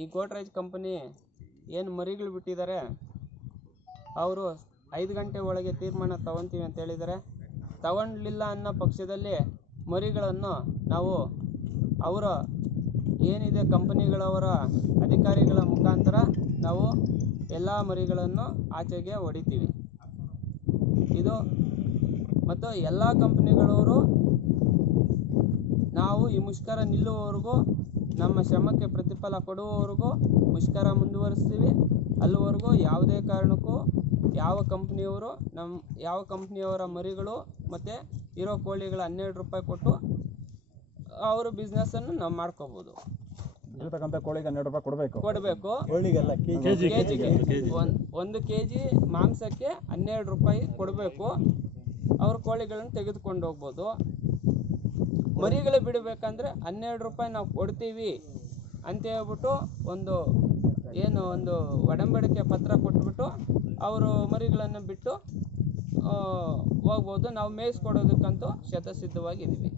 ಈ ಗೋಡ್ರೇಜ್ ಕಂಪನಿ ಏನು ಮರಿಗಳು ಬಿಟ್ಟಿದ್ದಾರೆ, ಅವರು 5 ಗಂಟೆ ಒಳಗೆ ತೀರ್ಮಾನ ತಗೊತೀವಿ ಅಂತ ಹೇಳಿದ್ದಾರೆ. ತಗೊಳ್ಳಿಲ್ಲ ಅನ್ನೋ ಪಕ್ಷದಲ್ಲಿ ಮರಿಗಳನ್ನು ನಾವು ಅವರ ಏನಿದೆ ಕಂಪನಿಗಳವರ ಅಧಿಕಾರಿಗಳ ಮುಖಾಂತರ ನಾವು ಎಲ್ಲ ಮರಿಗಳನ್ನು ಆಚೆಗೆ ಹೊಡಿತೀವಿ. ಇದು ಮತ್ತು ಎಲ್ಲ ಕಂಪನಿಗಳವರು ನಾವು ಈ ಮುಷ್ಕರ ನಿಲ್ಲುವವರೆಗೂ, ನಮ್ಮ ಶ್ರಮಕ್ಕೆ ಪ್ರತಿಫಲ ಕೊಡುವವರೆಗೂ ಮುಷ್ಕರ ಮುಂದುವರಿಸ್ತೀವಿ. ಅಲ್ಲಿವರೆಗೂ ಯಾವುದೇ ಕಾರಣಕ್ಕೂ ಯಾವ ಕಂಪ್ನಿಯವರ ಮರಿಗಳು ಮತ್ತು ಇರೋ ಕೋಳಿಗಳ 12 ರೂಪಾಯಿ ಕೊಟ್ಟು ಅವರು ಬಿಸ್ನೆಸ್ಸನ್ನು ನಾವು ಮಾಡ್ಕೋಬೋದು. ಇರತಕ್ಕಂಥ ಕೋಳಿಗೆ 12 ರೂಪಾಯಿ ಕೊಡಬೇಕು. ಕೆಜಿಗೆ 1 kg ಮಾಂಸಕ್ಕೆ 12 ರೂಪಾಯಿ ಕೊಡಬೇಕು. ಅವ್ರ ಕೋಳಿಗಳನ್ನು ತೆಗೆದುಕೊಂಡು ಹೋಗ್ಬೋದು. ಮರಿಗಳು ಬಿಡಬೇಕಂದ್ರೆ 12 ರೂಪಾಯಿ ನಾವು ಕೊಡ್ತೀವಿ ಅಂತ ಹೇಳ್ಬಿಟ್ಟು ಒಂದು ಒಡಂಬಡಿಕೆ ಪತ್ರ ಕೊಟ್ಬಿಟ್ಟು ಅವರು ಮರಿಗಳನ್ನು ಬಿಟ್ಟು ಹೋಗ್ಬೋದು. ನಾವು ಮೇಯಿಸ್ಕೊಡೋದಕ್ಕಂತೂ ಶತಸಿದ್ಧವಾಗಿದ್ದೀವಿ.